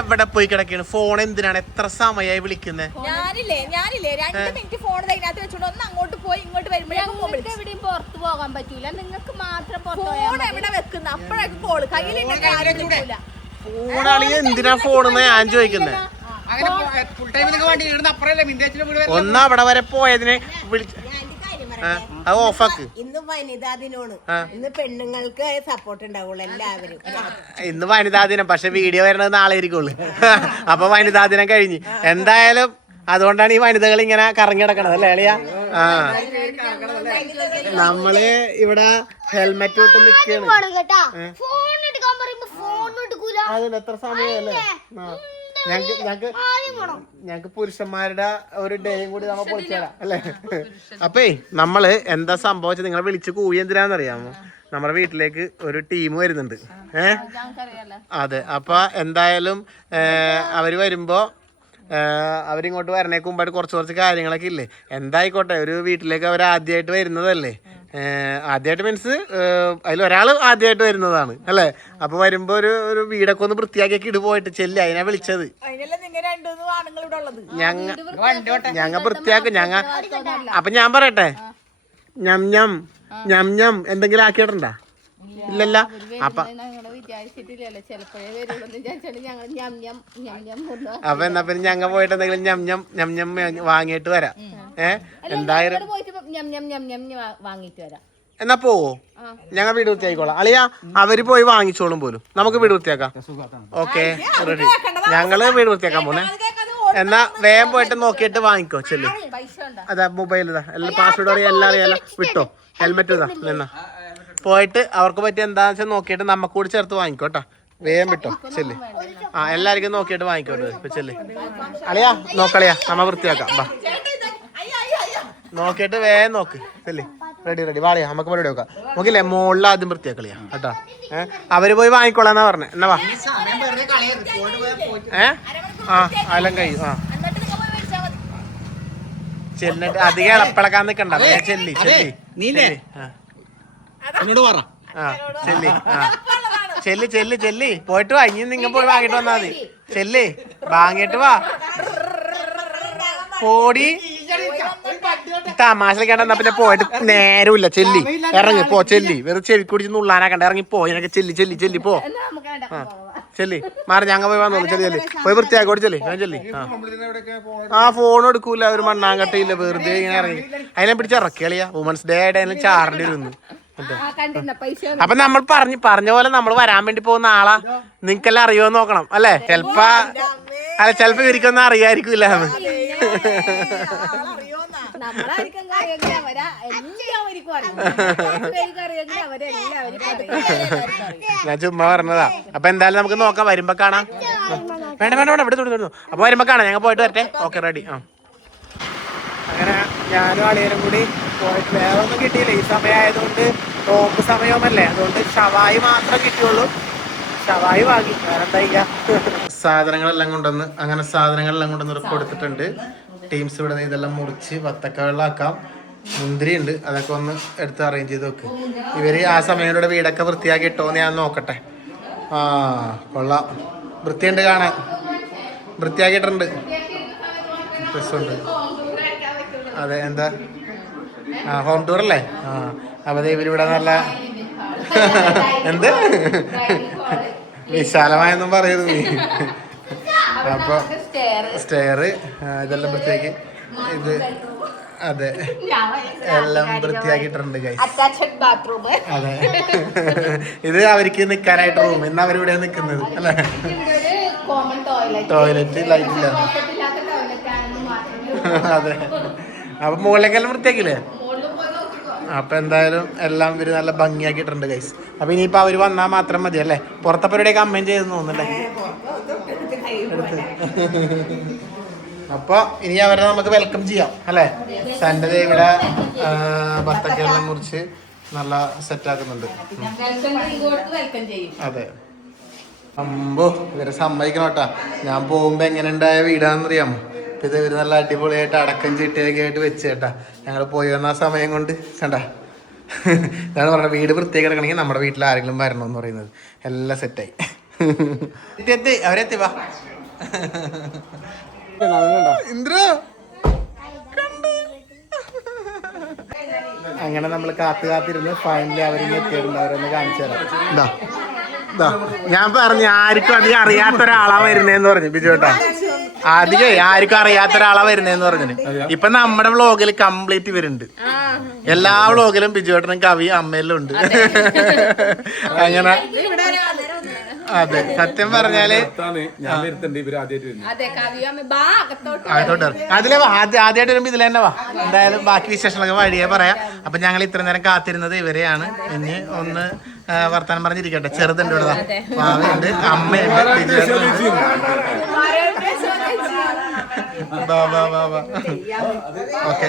എവിടെ പോയി കിടക്കാണ്? ഫോൺ എന്തിനാണ് എത്ര സമയമായി വിളിക്കുന്നത്? ഞാനില്ലേ 2 മിനിറ്റ് ഫോൺ അതിനകത്ത് വെച്ചോണ്ട് ഒന്ന് അങ്ങോട്ട് പോയി ഇങ്ങോട്ട് വരുമ്പോഴേക്കും എവിടെയും പുറത്തു പോകാൻ പറ്റൂല, നിങ്ങൾക്ക് മാത്രം ഫോൺ എവിടെ വെക്കുന്ന അപ്പോഴേക്കും കോള് കയ്യിലില്ല. ഫോണാളി എന്തിനാ ഫോണെന്ന് ഞാൻ ചോദിക്കുന്നത്. ഒന്ന് അവിടെ വരെ പോയതിനെ വിളിച്ച അത് ഓഫാക്ക്. ഇന്ന് വനിതാ ദിനമാണ്. ഇന്ന് പെണ്ണുങ്ങൾക്ക് സപ്പോർട്ട് ഉണ്ടാവുള്ളൂ എല്ലാവരും. ഇന്ന് വനിതാ ദിനം, പക്ഷെ വീഡിയോ വരുന്നത് നാളെ ആയിരിക്കുള്ളൂ. അപ്പൊ വനിതാ ദിനം കഴിഞ്ഞ് എന്തായാലും അതുകൊണ്ടാണ് ഈ വനിതകൾ ഇങ്ങനെ കറങ്ങി കിടക്കണത് അല്ലേ അളിയ? ആ നമ്മള് ഇവിടെ ഹെൽമെറ്റ് ഇട്ട് നിക്കാണ്. അതിന് എത്ര സമയമല്ലേ? ഞങ്ങക്ക് പുരുഷന്മാരുടെ ഒരു ഡേയും കൂടി നമ്മ പൊളിച്ചേരാം അല്ലേ? അപ്പേ നമ്മള് എന്താ സംഭവിച്ചത് നിങ്ങളെ വിളിച്ച് കൂവി എന്തിനാന്നറിയാമോ? നമ്മുടെ വീട്ടിലേക്ക് ഒരു ടീം വരുന്നുണ്ട്. അതെ, അപ്പൊ എന്തായാലും അവര് വരുമ്പോ അവരിങ്ങോട്ട് വരണേക്ക് മുമ്പായിട്ട് കുറച്ച് കാര്യങ്ങളൊക്കെ ഇല്ലേ. എന്തായിക്കോട്ടെ, ഒരു വീട്ടിലേക്ക് അവർ ആദ്യമായിട്ട് വരുന്നതല്ലേ. ആദ്യമായിട്ട് മീൻസ് അതിലൊരാൾ ആദ്യമായിട്ട് വരുന്നതാണ് അല്ലേ. അപ്പൊ വരുമ്പോ ഒരു വീടൊക്കെ ഒന്ന് വൃത്തിയാക്കിയൊക്കെ ഇട്ട് പോയിട്ട് ചെല്ലി അതിനാ വിളിച്ചത്. ഞങ്ങ വൃത്തിയാക്കും ഞങ്ങ. അപ്പൊ ഞാൻ പറയട്ടെ, ഞം ഞം ഞം ഞം എന്തെങ്കിലും ആക്കിയിട്ടുണ്ടാ? ഇല്ലല്ല. അപ്പൊ എന്നാ പിന്നെ ഞങ്ങ പോയിട്ട് എന്തെങ്കിലും ഞം ഞം ഞം ഞം വാങ്ങിയിട്ട് വരാം. എന്തായാലും എന്നാ പോവോ? ഞങ്ങൾ വീട് വൃത്തിയാക്കിക്കോളാം അളിയ. അവര് പോയി വാങ്ങിച്ചോളും പോലും, നമുക്ക് വീട് വൃത്തിയാക്കാം. Okay ready. ഞങ്ങള് വീട് വൃത്തിയാക്കാൻ പോണേ. എന്നാ വേഗം പോയിട്ട് നോക്കിയിട്ട് വാങ്ങിക്കോ ചെല്ലു. അതാ മൊബൈൽ ഇതാ, എല്ലാം പാസ്വേഡ് അറിയാം, എല്ലാം അറിയാലോ. വിട്ടോ ഹെൽമെറ്റ് ഇതാ നിന്നാ പോയിട്ട് അവർക്ക് പറ്റി എന്താന്ന് വെച്ചാൽ നോക്കിയിട്ട് നമുക്ക് കൂടി ചേർത്ത് വാങ്ങിക്കോട്ടാ. വേഗം വിട്ടോ ചെല്ലി. ആ എല്ലാവർക്കും നോക്കിയിട്ട് വാങ്ങിക്കോട്ടെ ഇപ്പൊ ചെല്ലി. അളിയാ നോക്കളിയാ, നമ്മ വൃത്തിയാക്കാം. ബാ നോക്കിയിട്ട് വേഗം നോക്ക് ചെല്ലി. റെഡി വാളിയാ, നമുക്ക് പരിപാടി നോക്കാം. നോക്കില്ലേ മുകളിൽ ആദ്യം വൃത്തിയാക്കളിയാ കേട്ടാ. അവര് പോയി വാങ്ങിക്കോളാന്നാ പറഞ്ഞേ. എന്നാ വാ. എല്ലാം കഴിയും. ചെല്ലിട്ട് അധികം ഇളപ്പിളക്കാൻ നിക്കണ്ട. ചെല്ലി ചെല്ലി ചെല്ലി ചെല്ലി ചെല്ലി പോയിട്ട് വാ. ഇനി നിങ്ങൾ പോയി വാങ്ങിട്ട് വന്നാ മതി. ചെല്ലി വാങ്ങിട്ട് വാ. പോടി തമാശക്കാണ്ടെന്നാ പിന്നെ പോയിട്ട് നേരമില്ല. ചെല്ലി ഇറങ്ങി പോ. ചെല്ലി വെറുതെ ചെവി കുടിച്ച് നുള്ളാനാക്കണ്ട. ഇറങ്ങി പോയി ചെല്ലി ചെല്ലി ചെല്ലി പോ. ചെല്ലി മാറി ഞങ്ങൾ പോയി വന്നോളൂ. ചെല്ലി ചെല്ലി പോയി വൃത്തിയാക്കോട് ചെല്ലി. ഞാൻ ചെല്ലി. ആ ഫോൺ എടുക്കൂല, ഒരു മണ്ണാങ്കട്ടയില്ല, വെറുതെ ഇങ്ങനെ ഇറങ്ങി. അതിനെ പിടിച്ച് ഇറക്കിയാളിയാ. വുമൻസ് ഡേ ആയിട്ട് അതിന് ചാറിന്റെ ഇരുന്ന്. അപ്പൊ നമ്മൾ പറഞ്ഞ പോലെ നമ്മൾ വരാൻ വേണ്ടി പോകുന്ന ആളാ. നിങ്ങക്കെല്ലാം അറിയോ നോക്കണം അല്ലെ? ചെലപ്പോ ഇവർക്കൊന്നും അറിയായിരിക്കില്ല. ഞാൻ ചുമ്മാ പറഞ്ഞതാ. അപ്പൊ എന്തായാലും നമുക്ക് നോക്കാം, വരുമ്പോ കാണാം. വേണ്ട വേണ്ട വേണ്ട ഇവിടെ തൊടുന്നു. അപ്പൊ വരുമ്പോ കാണാം. ഞങ്ങൾ പോയിട്ട് വരട്ടെ. Okay ready. അങ്ങനെ ഞാനും അളിയനും കൂടി പോയിട്ട് വേറെ ഒന്നും കിട്ടിയില്ല. ഈ സമയമായതുകൊണ്ട് നോമ്പ് സമയമല്ലേ, അതുകൊണ്ട് ഷവായി മാത്രം കിട്ടിയുള്ളൂ. ഷവായി വാങ്ങി. വേറെ എന്താ ചെയ്യാ. സാധനങ്ങളെല്ലാം കൊണ്ടുവന്ന് കൊടുത്തിട്ടുണ്ട്. ടീംസ് ഇവിടെ ഇതെല്ലാം മുറിച്ച് വത്തക്ക വെള്ളമാക്കാം. മുന്തിരി ഉണ്ട്, അതൊക്കെ ഒന്ന് എടുത്ത് അറേഞ്ച് ചെയ്ത് വെക്ക്. ഇവര് ആ സമയങ്ങളുടെ വീടൊക്കെ വൃത്തിയാക്കി ഇട്ടോന്ന് ഞാൻ നോക്കട്ടെ. ആ കൊള്ളാം, വൃത്തിയുണ്ട് കാണാൻ. വൃത്തിയാക്കിയിട്ടുണ്ട്. രസമുണ്ട്. അതെ എന്താ ഹോം ടൂർ അല്ലേ? അപ്പൊ ഇവരിവിടെ നല്ല എന്ത് വിശാലമായൊന്നും പറയരുത് നീ. അപ്പൊ സ്റ്റെയർ ഇതെല്ലാം വൃത്തിയാക്കി. ഇത് അതെ എല്ലാം വൃത്തിയാക്കിയിട്ടുണ്ട് ഗൈസ്. അതെ ഇത് അവർക്ക് നിക്കാനായിട്ട് റൂം. ഇന്ന് അവരിവിടെ നിക്കുന്നത് അല്ലേ? ടോയ്ലറ്റ് ലൈറ്റില്ല. അതെ അപ്പൊ മുകളിലേക്കെല്ലാം വൃത്തിയാക്കില്ലേ? അപ്പൊ എന്തായാലും എല്ലാം ഇവര് നല്ല ഭംഗിയാക്കിയിട്ടുണ്ട് ഗൈസ്. അപ്പൊ ഇനിയിപ്പോ അവര് വന്നാൽ മാത്രം മതി അല്ലേ? പുറത്തെ പരിപാടിയൊക്കെ അമ്മയും ചെയ്തെന്ന് തോന്നുന്നല്ലേ? അപ്പൊ ഇനി അവരെ നമുക്ക് വെൽക്കം ചെയ്യാം അല്ലെ? സൺഡേ ഇവിടെ ബത്തക്കെല്ലാം മുറിച്ച് നല്ല സെറ്റ് ആക്കുന്നുണ്ട്. അതെ അമ്പോ ഇവരെ സമ്മതിക്കണം കേട്ടാ. ഞാൻ പോകുമ്പോ എങ്ങനെ ഉണ്ടായ വീടാണെന്നറിയാമോ? ഇത് ഇവര് നല്ല അടിപൊളിയായിട്ട് അടക്കം ചിട്ടിയൊക്കെ ആയിട്ട് വെച്ച് കേട്ടാ. ഞങ്ങൾ പോയി വന്ന ആ സമയം കൊണ്ട് കണ്ട. ഇതാണ് പറഞ്ഞത്, വീട് വൃത്തിയാക്കി കിടക്കണമെങ്കിൽ നമ്മുടെ വീട്ടിൽ ആരെങ്കിലും വരണമെന്ന് പറയുന്നത്. എല്ലാം സെറ്റായി. എത്തി അവരെത്തി വാ ഇന്ദ്ര അങ്ങനെ നമ്മൾ കാത്തിരുന്ന് ഫൈനലി അവരിങ്ങനെ എത്തിയിട്ടുണ്ട്. അവരൊന്ന് കാണിച്ചു തരാം. ഞാൻ പറഞ്ഞു ആർക്കും അധികം അറിയാത്ത ഒരാളാ വരുന്നേന്ന് പറഞ്ഞു ബിജുവേട്ടാ. അധികം ആർക്കും അറിയാത്ത ഒരാളാ വരുന്നേന്ന് പറഞ്ഞു. ഇപ്പൊ നമ്മുടെ വ്ളോഗിൽ കംപ്ലീറ്റ് വരുന്നുണ്ട്. എല്ലാ വ്ളോഗിലും ബിജുവേട്ടനും കവി അമ്മയിലും ഉണ്ട്. അങ്ങനെ അതെ സത്യം പറഞ്ഞാല് അതിലെ ആദ്യമായിട്ട് വരുമ്പോ ഇതിൽ തന്നെ വാ. എന്തായാലും ബാക്കി വിശേഷങ്ങളൊക്കെ വഴിയെ പറയാം. അപ്പൊ ഞങ്ങൾ ഇത്ര നേരം കാത്തിരുന്നത് ഇവരെയാണ്. ഇനി ഒന്ന് വർത്താനം പറഞ്ഞിരിക്കട്ടെ. ചെറുതുണ്ട് ഇവിടെ, പാവയുണ്ട്, അമ്മയുണ്ട്, ഓക്കെ.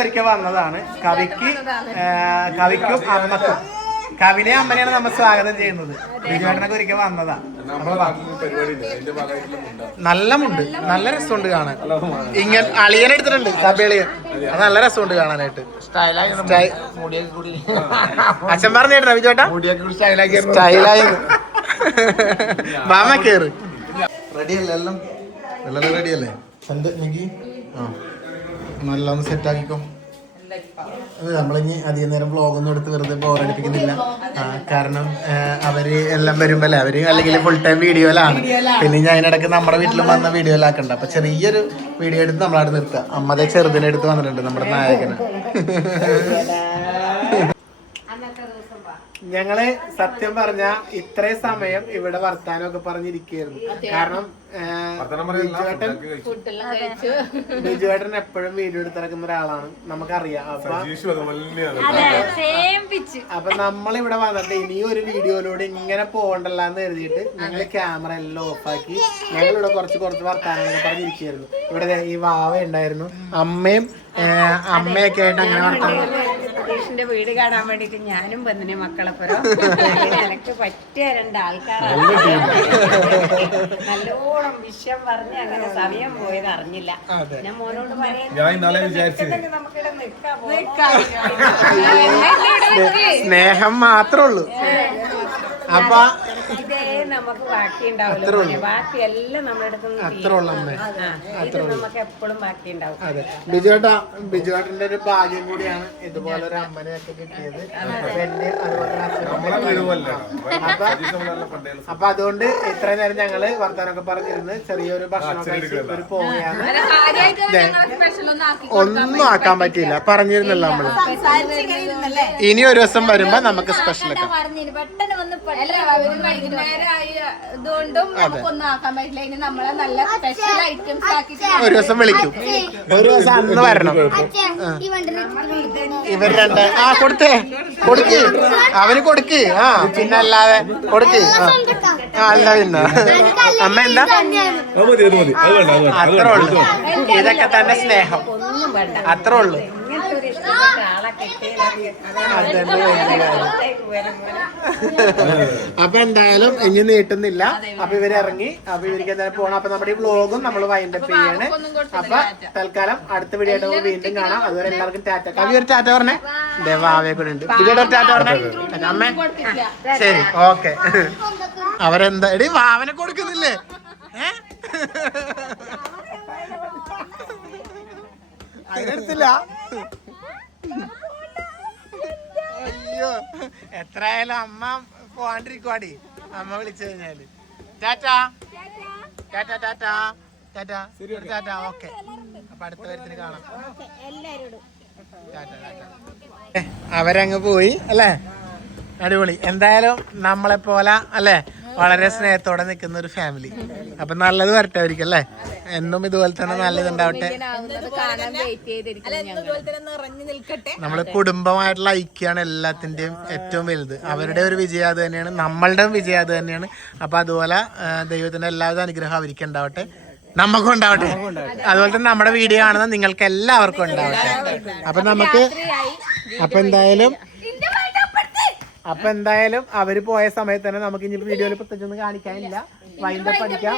ഒരിക്കൽ വന്നതാണ് കവിക്കും അമ്മക്കും. കവിനെ അമ്മനെയാണ് നമ്മൾ സ്വാഗതം ചെയ്യുന്നത്. ബിജുവേട്ടനൊക്കെ ഒരിക്കൽ വന്നതാ. നല്ല മുണ്ട്, നല്ല രസമുണ്ട് കാണാൻ. ഇങ്ങനെ അളിയനെ എടുത്തിട്ടുണ്ട്, സബളിയൻ. അത് നല്ല രസമുണ്ട് കാണാനായിട്ട്. അച്ഛൻ പറഞ്ഞേട്ടാ ബിജുവേട്ടാ സ്റ്റൈലായി. മാമ കേറ്. റെഡിയല്ലേ? എല്ലാം എല്ലാവരും റെഡിയല്ലേ? നല്ലൊന്ന് സെറ്റ് ആക്കിക്കോ. നമ്മളിനി അധികം നേരം വ്ളോഗൊന്നും എടുത്ത് വെറുതെ ബോറടിപ്പിക്കുന്നില്ല. കാരണം അവര് എല്ലാം വരുമ്പോഴല്ലേ, അവര് അല്ലെങ്കിൽ ഫുൾ ടൈം വീഡിയോയിലാണ്. പിന്നെ ഞാൻ അതിനിടയ്ക്ക് നമ്മുടെ വീട്ടിലും വന്ന വീഡിയോയിലാക്കണ്ട. അപ്പൊ ചെറിയൊരു വീഡിയോ എടുത്ത് നമ്മളവിടെ നിർത്തുക. അമ്മതെ ചെറുതിനെ എടുത്ത് വന്നിട്ടുണ്ട് നമ്മുടെ നായകന്. ഞങ്ങള് സത്യം പറഞ്ഞ ഇത്രയും സമയം ഇവിടെ വർത്താനമൊക്കെ പറഞ്ഞിരിക്കുകയായിരുന്നു. കാരണം ബിജുവേട്ടൻ എപ്പോഴും വീഡിയോ എടുത്തിറക്കുന്ന ഒരാളാണ്, നമുക്കറിയാം. അപ്പൊ നമ്മളിവിടെ വന്നിട്ട് ഇനിയും ഒരു വീഡിയോയിലൂടെ ഇങ്ങനെ പോകണ്ടല്ലാന്ന് കരുതിയിട്ട് ഞങ്ങൾ ക്യാമറ എല്ലാം ഓഫാക്കി ഞങ്ങളിവിടെ കുറച്ച് വർത്താനങ്ങളൊക്കെ പറഞ്ഞിരിക്കുകയായിരുന്നു. ഇവിടെ ഈ വാവ ഉണ്ടായിരുന്നു, അമ്മയൊക്കെ ആയിട്ട് അങ്ങനെ വർത്താനം. സതീഷിന്റെ വീട് കാണാൻ വേണ്ടിട്ട് ഞാനും വന്നിനെ മക്കളെപ്പുറം. എനിക്ക് പറ്റിയ രണ്ടാൾക്കാരാണ്. നല്ലോണം വിഷയം പറഞ്ഞ് അങ്ങനെ സമയം പോയത് അറിഞ്ഞില്ല. ഞാൻ മോനോട് പറയാൻ നമുക്കിവിടെ സ്നേഹം മാത്രമേ ഉള്ളൂ. അപ്പൊ ഇതേ നമുക്ക് ബാക്കി ഉണ്ടാവില്ല. ബാക്കി എല്ലാം നമ്മുടെ അടുത്ത് നമുക്ക് എപ്പോഴും ബാക്കി ഉണ്ടാവും. അതെ, ബിജുവേട്ടന്റെ ഒരു ഭാഗ്യം കൂടിയാണ് ഇതുപോലെ ഒരു അമ്മനെയൊക്കെ കിട്ടിയത്. അപ്പൊ അതുകൊണ്ട് ഇത്രയും നേരം ഞങ്ങള് വർത്താനൊക്കെ പറഞ്ഞിരുന്ന് ചെറിയൊരു ഭക്ഷണം കഴിച്ച് പോവുകയാണ്. ഒന്നും ആക്കാൻ പറ്റിയില്ല, പറഞ്ഞിരുന്നല്ലോ നമ്മള്. ഇനി ഒരു ദിവസം വരുമ്പോ നമുക്ക് സ്പെഷ്യൽ ഒക്കെ ഒരു ദിവസം വിളിക്കും. ഒരു ദിവസം അന്ന് വരണം. ഇവർ രണ്ട് കൊടുക്ക് അവന് കൊടുക്ക്. പിന്നെ അല്ലാതെ കൊടുക്ക്. അല്ല പിന്നെ അമ്മ എന്താ അത്രേ ഉള്ളു. ഇതൊക്കെ തന്നെ സ്നേഹം, അത്രേ ഉള്ളു. അപ്പൊ എന്തായാലും ഇനി നീട്ടുന്നില്ല. അപ്പൊ ഇവര് ഇറങ്ങി. അപ്പൊ ഇവർക്ക് എന്തായാലും പോകണം. അപ്പൊ നമ്മുടെ ഈ വ്ളോഗും നമ്മൾ വൈൻഡപ്പ് ചെയ്യാണ്. അപ്പൊ തൽക്കാലം അടുത്ത വീഡിയോ ആയിട്ട് നമുക്ക് വീണ്ടും കാണാം. അതുവരെ എല്ലാവർക്കും ടാറ്റ. കവി ഒരു ടാറ്റ പറഞ്ഞേ. ദേവാവയെ കൂടെ ഉണ്ട്. ഇതിയുടെ ടാറ്റ പറഞ്ഞേ അമ്മേ. ശരി, ഓക്കെ. അവരെന്താ എടി വാവനെ കൊടുക്കുന്നില്ലേ? അതിനെടുത്തില്ല. അയ്യോ, എത്രയായാലും അമ്മ പോവാണ്ടിരിക്കുവാടി. അമ്മ വിളിച്ചു കഴിഞ്ഞാല് ടാറ്റാ ടാറ്റാ ടാറ്റാ ടാറ്റാ ടാറ്റാ. ഓക്കെ, അപ്പൊ അടുത്ത കാര്യത്തിന് കാണാം. അവരങ്ങ് പോയി അല്ലേ? അടിപൊളി. എന്തായാലും നമ്മളെ പോലെ അല്ലേ, വളരെ സ്നേഹത്തോടെ നിൽക്കുന്ന ഒരു ഫാമിലി. അപ്പൊ നല്ലത് വരട്ടെ അവർക്ക് അല്ലേ? എന്നും ഇതുപോലെ തന്നെ നല്ലതുണ്ടാവട്ടെ. നമ്മള് കുടുംബമായിട്ടുള്ള ഐക്യാണ് എല്ലാത്തിന്റെയും ഏറ്റവും വലുത്. അവരുടെ ഒരു വിജയം അത് തന്നെയാണ്, നമ്മളുടെ വിജയം അത് തന്നെയാണ്. അപ്പൊ അതുപോലെ ദൈവത്തിന്റെ എല്ലാവിധ അനുഗ്രഹം അവർക്ക് ഉണ്ടാവട്ടെ, നമുക്കും ഉണ്ടാവട്ടെ. അതുപോലെ തന്നെ നമ്മുടെ വീഡിയോ കാണുന്ന നിങ്ങൾക്ക് എല്ലാവർക്കും ഉണ്ടാവട്ടെ. അപ്പൊ എന്തായാലും അവര് പോയ സമയത്ത് തന്നെ നമുക്ക് ഇനി വീഡിയോയിൽ പ്രത്യേകിച്ചൊന്നും കാണിക്കാനില്ല. വൈൻഡപ്പ് അടിക്കാം.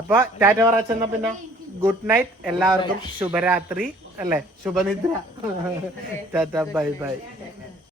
അപ്പൊ ടാറ്റ പറച്ചെന്നാ പിന്നെ ഗുഡ് നൈറ്റ്. എല്ലാവർക്കും ശുഭരാത്രി അല്ലേ, ശുഭനിദ്ര. Tata, bye bye.